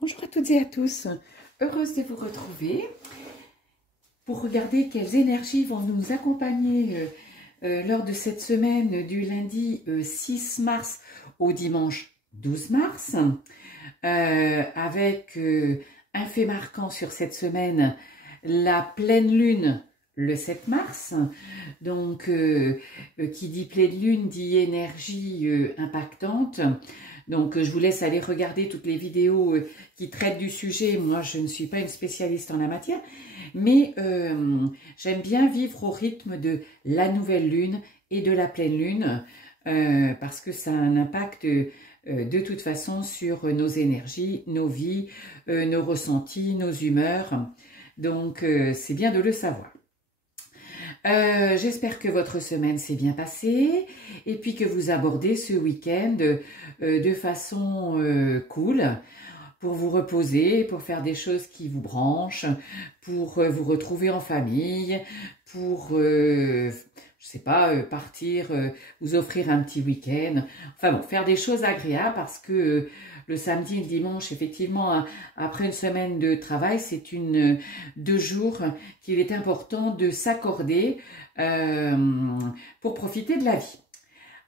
Bonjour à toutes et à tous, heureuse de vous retrouver pour regarder quelles énergies vont nous accompagner lors de cette semaine du lundi 6 mars au dimanche 12 mars, avec un fait marquant sur cette semaine, la pleine lune le 7 mars, donc qui dit pleine lune dit énergie impactante. Donc je vous laisse aller regarder toutes les vidéos qui traitent du sujet. Moi je ne suis pas une spécialiste en la matière, mais j'aime bien vivre au rythme de la nouvelle lune et de la pleine lune, parce que ça a un impact de toute façon sur nos énergies, nos vies, nos ressentis, nos humeurs. Donc c'est bien de le savoir. J'espère que votre semaine s'est bien passée et puis que vous abordez ce week-end de façon cool pour vous reposer, pour faire des choses qui vous branchent, pour vous retrouver en famille, pour, je sais pas, partir, vous offrir un petit week-end. Enfin bon, faire des choses agréables parce que le samedi et le dimanche, effectivement, après une semaine de travail, c'est 2 jours qu'il est important de s'accorder pour profiter de la vie.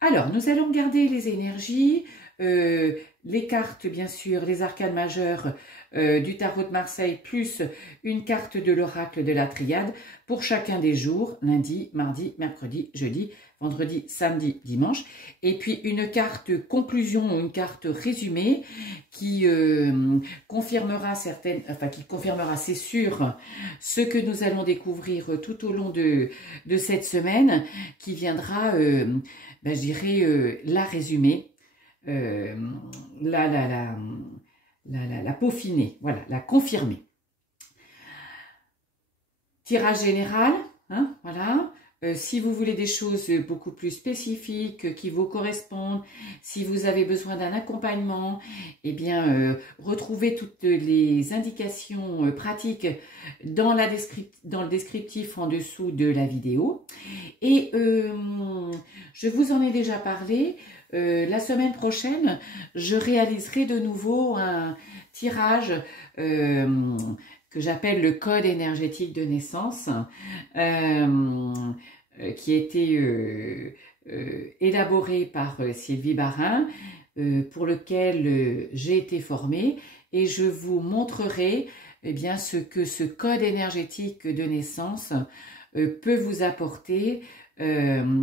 Alors, nous allons regarder les énergies, les cartes, bien sûr, les arcanes majeures du tarot de Marseille, plus une carte de l'oracle de la triade pour chacun des jours, lundi, mardi, mercredi, jeudi, vendredi, samedi, dimanche, et puis une carte conclusion, une carte résumée qui confirmera qui confirmera, c'est sûr, ce que nous allons découvrir tout au long de cette semaine, qui viendra, je dirais, la résumer, la peaufiner, voilà, la confirmer. Tirage général, hein, voilà. Si vous voulez des choses beaucoup plus spécifiques qui vous correspondent, si vous avez besoin d'un accompagnement, eh bien, retrouvez toutes les indications pratiques dans le descriptif en dessous de la vidéo. Et je vous en ai déjà parlé. La semaine prochaine, je réaliserai de nouveau un tirage que j'appelle le code énergétique de naissance, qui a été élaboré par Sylvie Barin, pour lequel j'ai été formée, et je vous montrerai bien, ce que ce code énergétique de naissance peut vous apporter,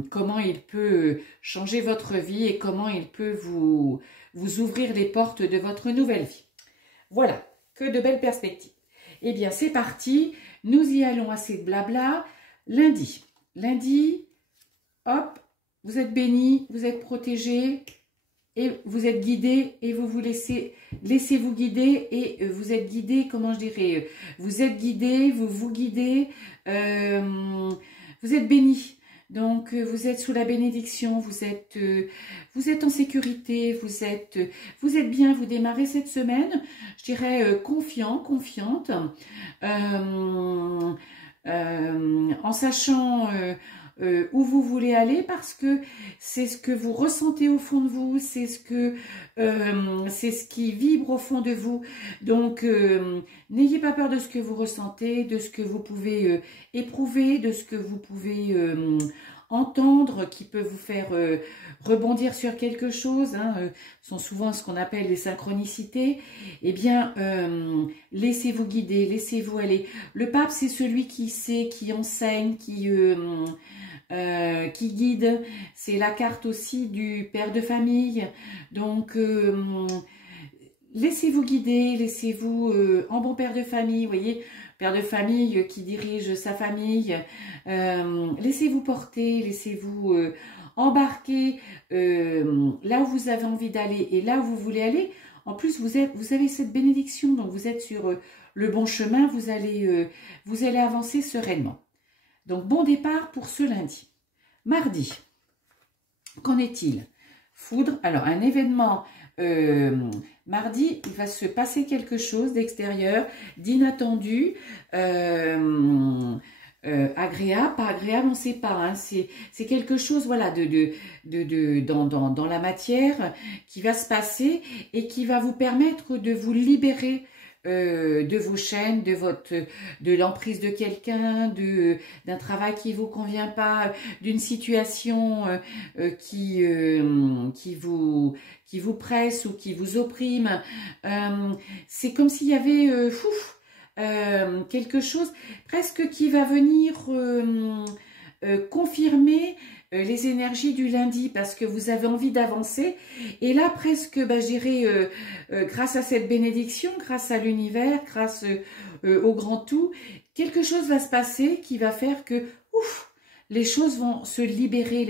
comment il peut changer votre vie et comment il peut vous ouvrir les portes de votre nouvelle vie. Voilà, que de belles perspectives. Eh bien, c'est parti, nous y allons, assez de blabla. Lundi, hop, vous êtes bénis, vous êtes protégés et vous êtes guidés et vous vous laissez-vous guider et vous êtes guidés, comment je dirais, vous êtes guidés, vous guidez, vous êtes bénis. Donc, vous êtes sous la bénédiction, vous êtes en sécurité, vous êtes bien, vous démarrez cette semaine, je dirais, confiante, en sachant où vous voulez aller, parce que c'est ce que vous ressentez au fond de vous, c'est ce qui vibre au fond de vous. Donc, n'ayez pas peur de ce que vous ressentez, de ce que vous pouvez éprouver, de ce que vous pouvez entendre, qui peut vous faire rebondir sur quelque chose, hein, sont souvent ce qu'on appelle les synchronicités. Eh bien, laissez-vous guider, laissez-vous aller. Le pape, c'est celui qui sait, qui enseigne, qui guide. C'est la carte aussi du père de famille. Donc, laissez-vous guider, laissez-vous en bon père de famille, vous voyez, père de famille qui dirige sa famille. Laissez-vous porter, laissez-vous embarquer là où vous avez envie d'aller et là où vous voulez aller. En plus, vous avez cette bénédiction, donc vous êtes sur le bon chemin, vous allez avancer sereinement. Donc, bon départ pour ce lundi. Mardi, qu'en est-il? Foudre, alors un événement, mardi, il va se passer quelque chose d'extérieur, d'inattendu, agréable, pas agréable, on ne sait pas. Hein, c'est quelque chose, voilà, dans la matière qui va se passer et qui va vous permettre de vous libérer de vos chaînes, de l'emprise de quelqu'un, d'un travail qui vous convient pas, d'une situation qui vous presse ou qui vous opprime. C'est comme s'il y avait quelque chose presque qui va venir confirmer les énergies du lundi parce que vous avez envie d'avancer et là presque je dirais grâce à cette bénédiction, grâce à l'univers, grâce au grand tout, quelque chose va se passer qui va faire que ouf, les choses vont se libérer,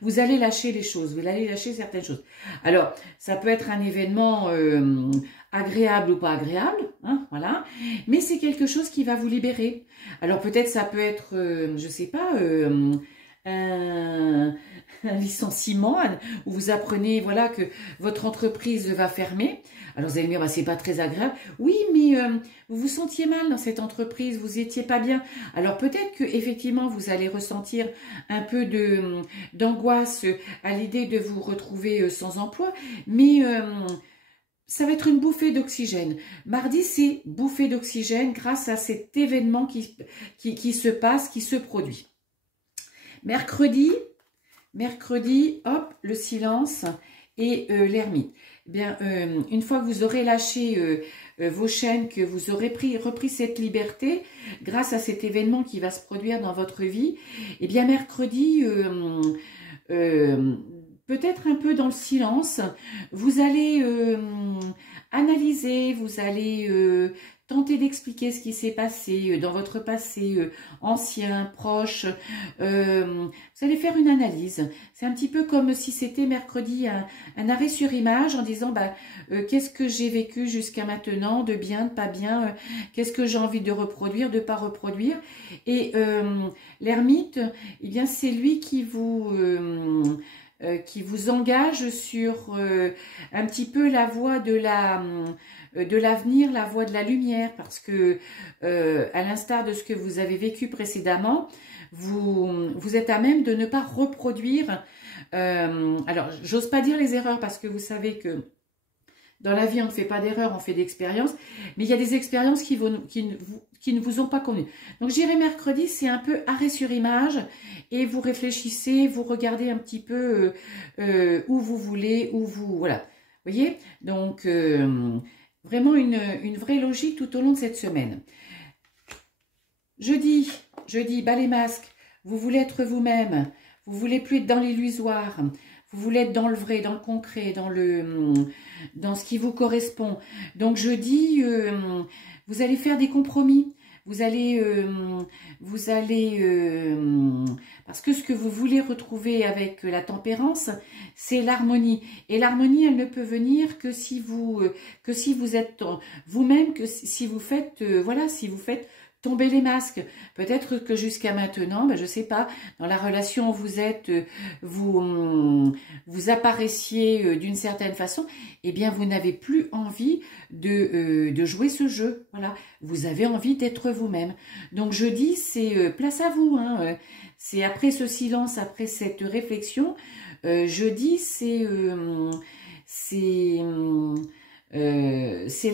vous allez lâcher les choses, vous allez lâcher certaines choses. Alors ça peut être un événement agréable ou pas agréable, hein, voilà, mais c'est quelque chose qui va vous libérer. Alors peut-être ça peut être, je sais pas, un licenciement où vous apprenez voilà que votre entreprise va fermer. Alors vous allez me dire, bah, c'est pas très agréable. Oui, mais vous vous sentiez mal dans cette entreprise, vous étiez pas bien. Alors peut-être que effectivement vous allez ressentir un peu d'angoisse à l'idée de vous retrouver sans emploi, mais ça va être une bouffée d'oxygène. Mardi, c'est bouffée d'oxygène grâce à cet événement qui se passe, qui se produit. Mercredi, hop, le silence et l'ermite. Bien, une fois que vous aurez lâché vos chaînes, que vous aurez repris cette liberté, grâce à cet événement qui va se produire dans votre vie, eh bien mercredi, peut-être un peu dans le silence, vous allez analyser, vous allez tenter d'expliquer ce qui s'est passé dans votre passé ancien, proche. Vous allez faire une analyse. C'est un petit peu comme si c'était mercredi un arrêt sur image en disant bah, qu'est-ce que j'ai vécu jusqu'à maintenant, de bien, de pas bien, qu'est-ce que j'ai envie de reproduire, de pas reproduire. Et l'ermite, eh bien c'est lui qui vous engage sur un petit peu la voie de l'avenir, la voie de la lumière, parce que à l'instar de ce que vous avez vécu précédemment, vous êtes à même de ne pas reproduire, alors j'ose pas dire les erreurs parce que vous savez que dans la vie on ne fait pas d'erreurs, on fait d'expériences, mais il y a des expériences qui ne vous ont pas convenu. Donc je dirais mercredi, c'est un peu arrêt sur image et vous réfléchissez, vous regardez un petit peu où vous voulez, voilà. Vous voyez? Donc vraiment une vraie logique tout au long de cette semaine. Jeudi, bas les masques, vous voulez être vous-même, vous voulez plus être dans l'illusoire, vous voulez être dans le vrai, dans le concret, dans ce qui vous correspond. Donc jeudi, vous allez faire des compromis. Vous allez, parce que ce que vous voulez retrouver avec la tempérance, c'est l'harmonie. Et l'harmonie, elle ne peut venir que si vous êtes vous-même, que si vous faites, voilà, si vous faites tomber les masques. Peut-être que jusqu'à maintenant, ben je sais pas, dans la relation où vous êtes, vous apparaissiez d'une certaine façon, eh bien vous n'avez plus envie de jouer ce jeu. Voilà, vous avez envie d'être vous-même. Donc jeudi, c'est place à vous. Hein, c'est après ce silence, après cette réflexion, jeudi, c'est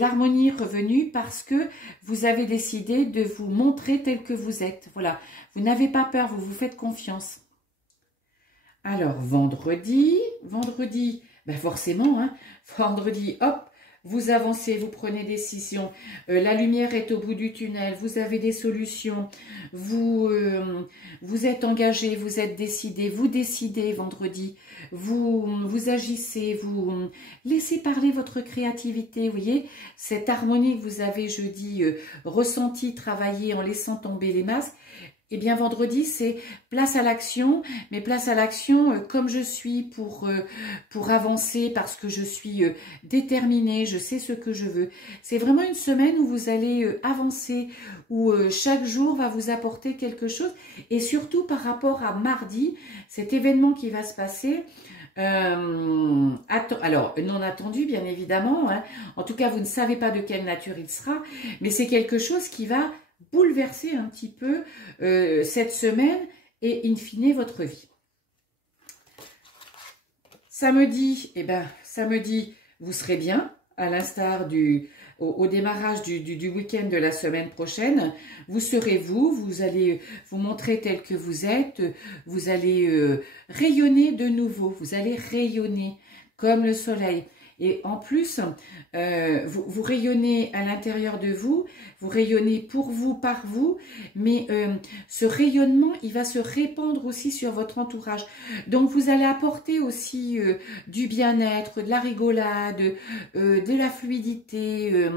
l'harmonie revenue parce que vous avez décidé de vous montrer tel que vous êtes. Voilà, vous n'avez pas peur, vous vous faites confiance. Alors, vendredi, ben forcément, hein, vendredi, hop, vous avancez, vous prenez décision, la lumière est au bout du tunnel, vous avez des solutions, vous êtes engagé, vous êtes décidé, vous décidez vendredi, vous agissez, vous laissez parler votre créativité, vous voyez, cette harmonie que vous avez jeudi ressentie, travaillée en laissant tomber les masques. Eh bien, vendredi, c'est place à l'action, mais place à l'action comme je suis pour avancer parce que je suis déterminée, je sais ce que je veux. C'est vraiment une semaine où vous allez avancer, où chaque jour va vous apporter quelque chose. Et surtout par rapport à mardi, cet événement qui va se passer, alors, non attendu, bien évidemment, hein. En tout cas, vous ne savez pas de quelle nature il sera, mais c'est quelque chose qui va bouleverser un petit peu cette semaine et in fine votre vie. Samedi, eh ben, samedi, vous serez bien, à l'instar au démarrage du week-end de la semaine prochaine. Vous serez vous allez vous montrer tel que vous êtes, vous allez rayonner de nouveau, vous allez rayonner comme le soleil. Et en plus, vous rayonnez à l'intérieur de vous rayonnez pour vous, par vous, mais ce rayonnement, il va se répandre aussi sur votre entourage. Donc, vous allez apporter aussi du bien-être, de la rigolade, de la fluidité,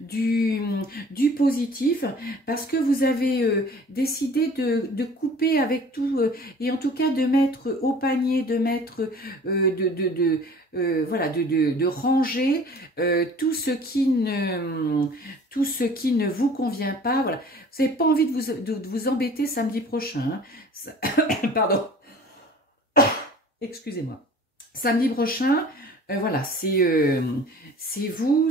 du positif, parce que vous avez décidé de couper avec tout, et en tout cas de mettre au panier, de mettre, voilà, de ranger tout ce qui ne vous convient pas. Voilà. Vous n'avez pas envie de vous embêter samedi prochain. Hein. Pardon. Excusez-moi. Samedi prochain, voilà, c'est vous,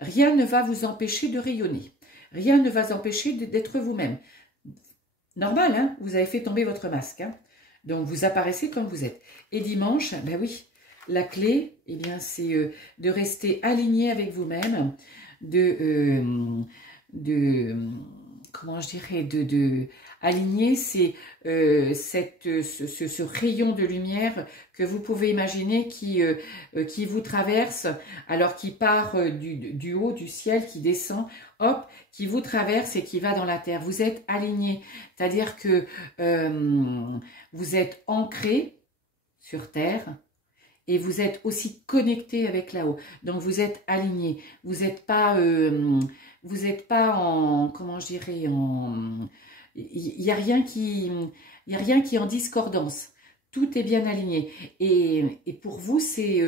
rien ne va vous empêcher de rayonner. Rien ne va vous empêcher d'être vous-même. Normal, hein, vous avez fait tomber votre masque. Hein. Donc, vous apparaissez comme vous êtes. Et dimanche, ben oui, la clé, eh bien, c'est de rester aligné avec vous-même, comment je dirais, aligner, c'est ce rayon de lumière que vous pouvez imaginer qui vous traverse, alors qui part du haut du ciel, qui descend, hop, qui vous traverse et qui va dans la terre. Vous êtes aligné, c'est-à-dire que vous êtes ancré sur terre et vous êtes aussi connecté avec là-haut. Donc vous êtes aligné, vous n'êtes pas en, comment je dirais, il n'y a rien qui est en discordance. Tout est bien aligné. Et pour vous, c'est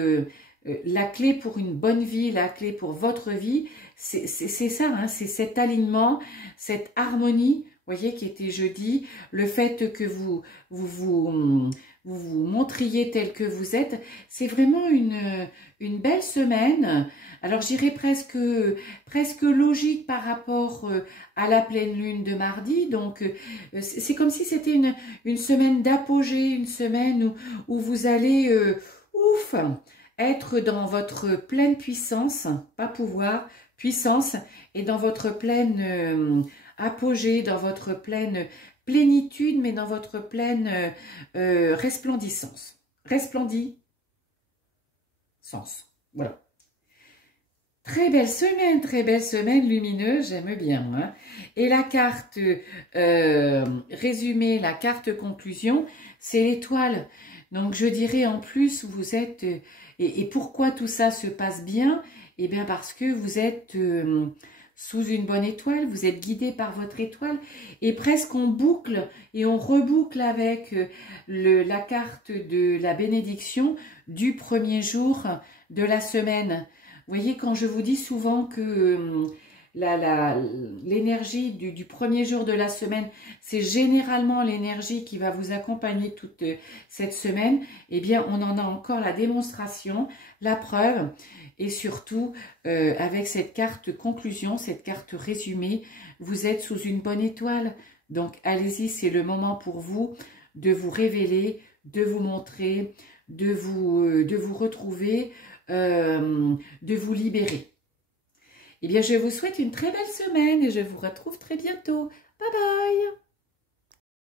la clé pour une bonne vie, la clé pour votre vie, c'est ça, hein, c'est cet alignement, cette harmonie, vous voyez, qui était jeudi, le fait que vous montriez tel que vous êtes, c'est vraiment une belle semaine. Alors j'irais presque logique par rapport à la pleine lune de mardi. Donc c'est comme si c'était une semaine d'apogée, une semaine où vous allez être dans votre pleine puissance, pas pouvoir, puissance, et dans votre pleine apogée, dans votre pleine plénitude, mais dans votre pleine resplendissance. Resplendissance. Voilà. Très belle semaine lumineuse, j'aime bien. Hein. Et la carte résumée, la carte conclusion, c'est l'étoile. Donc je dirais en plus, vous êtes... et pourquoi tout ça se passe bien? Eh bien parce que vous êtes... sous une bonne étoile, vous êtes guidé par votre étoile et presque on boucle et on reboucle avec la carte de la bénédiction du premier jour de la semaine. Vous voyez, quand je vous dis souvent que l'énergie du premier jour de la semaine, c'est généralement l'énergie qui va vous accompagner toute cette semaine, eh bien on en a encore la démonstration, la preuve. Et surtout, avec cette carte conclusion, cette carte résumée, vous êtes sous une bonne étoile. Donc, allez-y, c'est le moment pour vous de vous révéler, de vous montrer, de vous retrouver, de vous libérer. Eh bien, je vous souhaite une très belle semaine et je vous retrouve très bientôt. Bye bye!